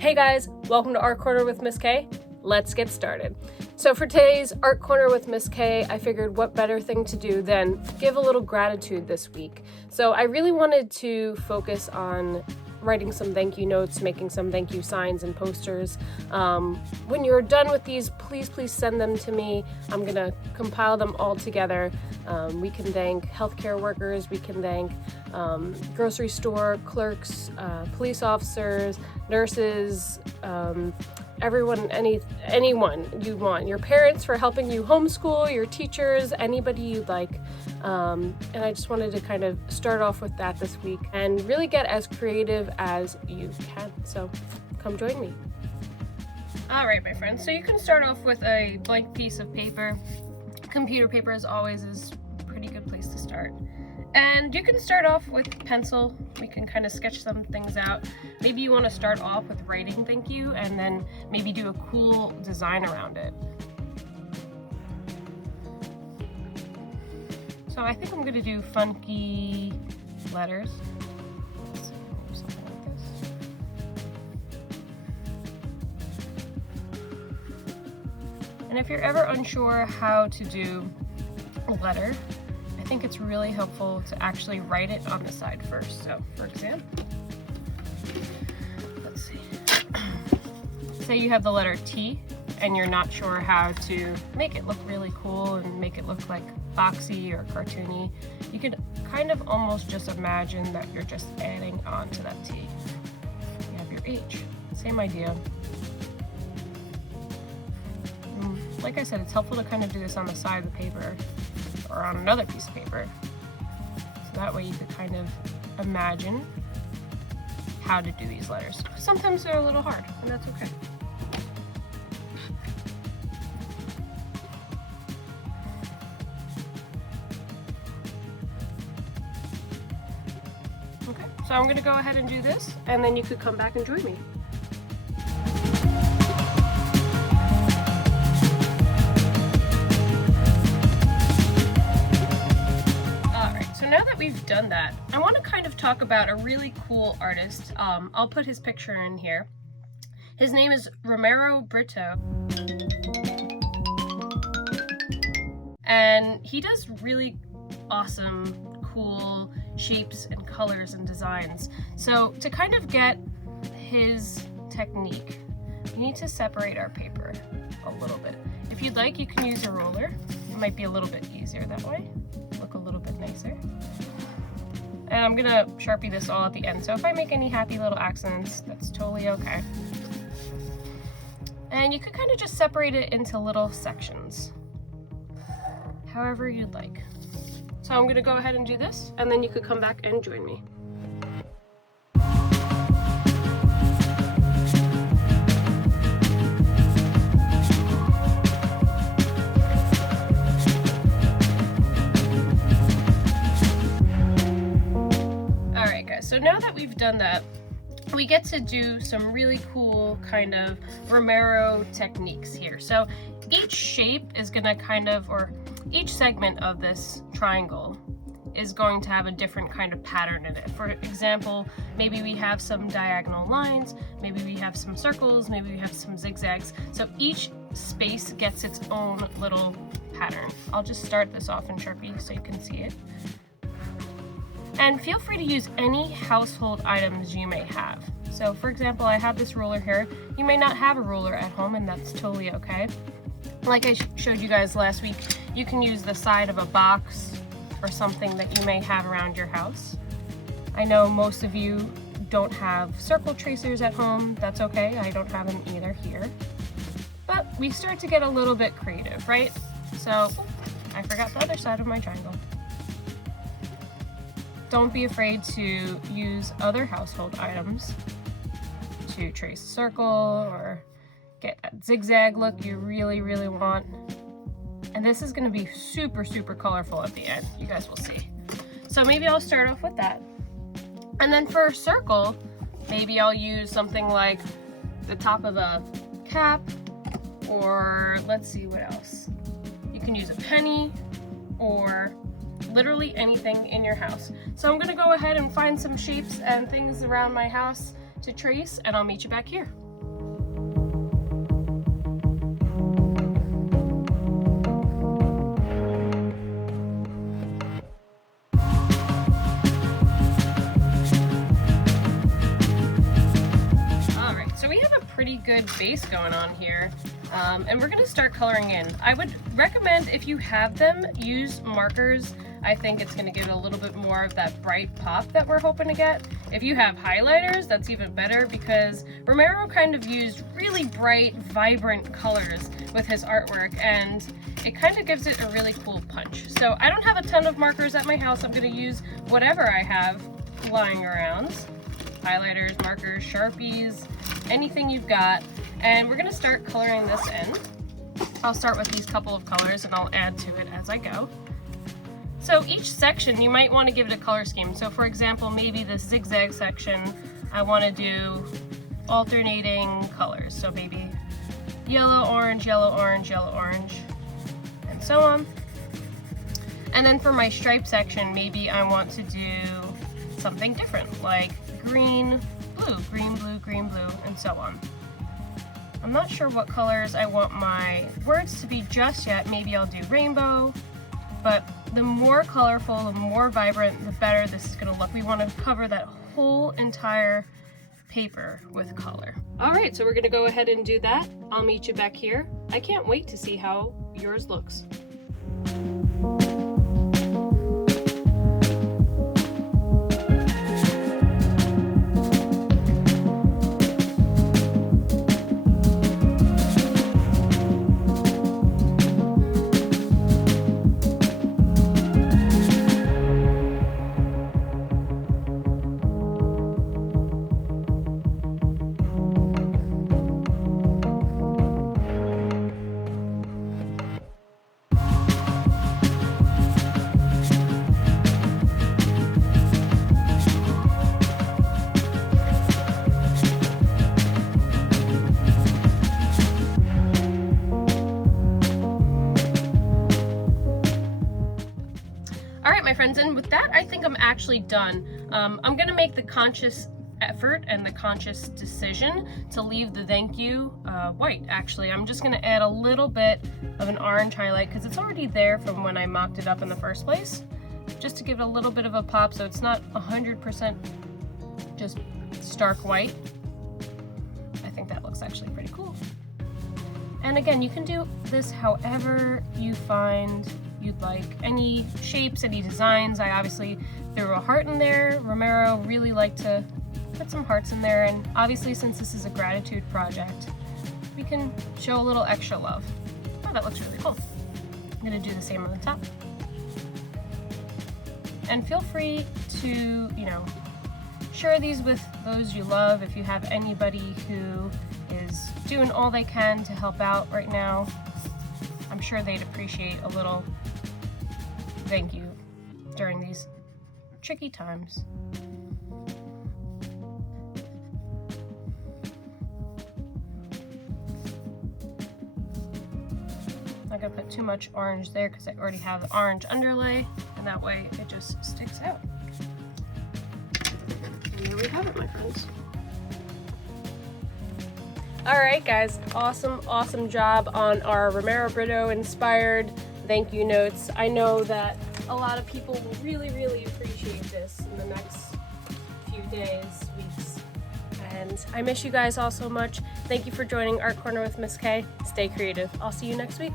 Hey guys, welcome to Art Corner with Miss K. Let's get started. So for today's Art Corner with Miss K, I figured what better thing to do than give a little gratitude this week. So I really wanted to focus on writing some thank you notes, making some thank you signs and posters. When you're done with these, please send them to me. I'm gonna compile them all together. We can thank healthcare workers, we can thank grocery store clerks, police officers, nurses, everyone, anyone you want. Your parents for helping you homeschool, your teachers, anybody you'd like. And I just wanted to kind of start off with that this week and really get as creative as you can. So come join me. All right, my friends. So you can start off with a blank piece of paper. Computer paper, as always, is a pretty good place to start. And you can start off with pencil. We can kind of sketch some things out. Maybe you want to start off with writing thank you and then maybe do a cool design around it. So I think I'm going to do funky letters. Let's see, something like this. And if you're ever unsure how to do a letter, I think it's really helpful to actually write it on the side first. So, for example, let's see. Say you have the letter T and you're not sure how to make it look really cool and make it look like boxy or cartoony. You could kind of almost just imagine that you're just adding on to that T. You have your H. Same idea. Like I said, it's helpful to kind of do this on the side of the paper or on another piece of paper. So that way you could kind of imagine how to do these letters. Sometimes they're a little hard, and that's okay. Okay, so I'm gonna go ahead and do this, and then you could come back and join me. Now that we've done that, I want to kind of talk about a really cool artist. I'll put his picture in here. His name is Romero Brito. And he does really awesome, cool shapes and colors and designs. So to kind of get his technique, we need to separate our paper a little bit. If you'd like, you can use a ruler. It might be a little bit easier that way. Look a little bit nicer. And I'm gonna Sharpie this all at the end, so if I make any happy little accents, that's totally okay. And you could kind of just separate it into little sections, however you'd like. So I'm gonna go ahead and do this, and then you could come back and join me. So now that we've done that, we get to do some really cool kind of Romero techniques here. So each shape is gonna or each segment of this triangle is going to have a different kind of pattern in it. For example, maybe we have some diagonal lines, maybe we have some circles, maybe we have some zigzags. So each space gets its own little pattern. I'll just start this off in Sharpie so you can see it. And feel free to use any household items you may have. So for example, I have this ruler here. You may not have a ruler at home, and that's totally okay. Like I showed you guys last week, you can use the side of a box or something that you may have around your house. I know most of you don't have circle tracers at home. That's okay, I don't have them either here. But we start to get a little bit creative, right? So, I forgot the other side of my triangle. Don't be afraid to use other household items to trace a circle or get that zigzag look you really want. And this is gonna be super colorful at the end. You guys will see. So maybe I'll start off with that. And then for a circle, maybe I'll use something like the top of a cap, or let's see what else. You can use a penny or literally anything in your house. So I'm gonna go ahead and find some shapes and things around my house to trace, and I'll meet you back here. pretty good base going on here. And we're gonna start coloring in. I would recommend, if you have them, use markers. I think it's gonna give it a little bit more of that bright pop that we're hoping to get. If you have highlighters, that's even better, because Romero kind of used really bright, vibrant colors with his artwork, and it kind of gives it a really cool punch. So I don't have a ton of markers at my house. I'm gonna use whatever I have lying around. Highlighters, markers, Sharpies, anything you've got. And we're gonna start coloring this in. I'll start with these couple of colors and I'll add to it as I go. So each section, you might want to give it a color scheme. So for example, maybe this zigzag section, I want to do alternating colors. So maybe yellow, orange, yellow, orange, yellow, orange, and so on. And then for my stripe section, maybe I want to do something different, like green, blue, green, blue, green, blue, and so on. I'm not sure what colors I want my words to be just yet. Maybe I'll do rainbow, but the more colorful, the more vibrant, the better this is gonna look. We wanna cover that whole entire paper with color. All right, so we're gonna go ahead and do that. I'll meet you back here. I can't wait to see how yours looks. My friends, and with that I think I'm actually done. I'm gonna make the conscious effort and the conscious decision to leave the thank you white. Actually, I'm just gonna add a little bit of an orange highlight because it's already there from when I mocked it up in the first place, just to give it a little bit of a pop so it's not 100% just stark white. I think that looks actually pretty cool. And again, you can do this however you find you'd like. Any shapes, any designs. I obviously threw a heart in there. Romero really liked to put some hearts in there, and obviously since this is a gratitude project, we can show a little extra love. Oh, that looks really cool. I'm gonna do the same on the top. And feel free to, you know, share these with those you love. If you have anybody who is doing all they can to help out right now, I'm sure they'd appreciate a little thank you during these tricky times. I'm not gonna put too much orange there because I already have the orange underlay, and that way it just sticks out. And there we have it, my friends. All right, guys, awesome job on our Romero Brito inspired thank you notes. I know that a lot of people will really appreciate this in the next few days, weeks. And I miss you guys all so much. Thank you for joining Art Corner with Miss K. Stay creative. I'll see you next week.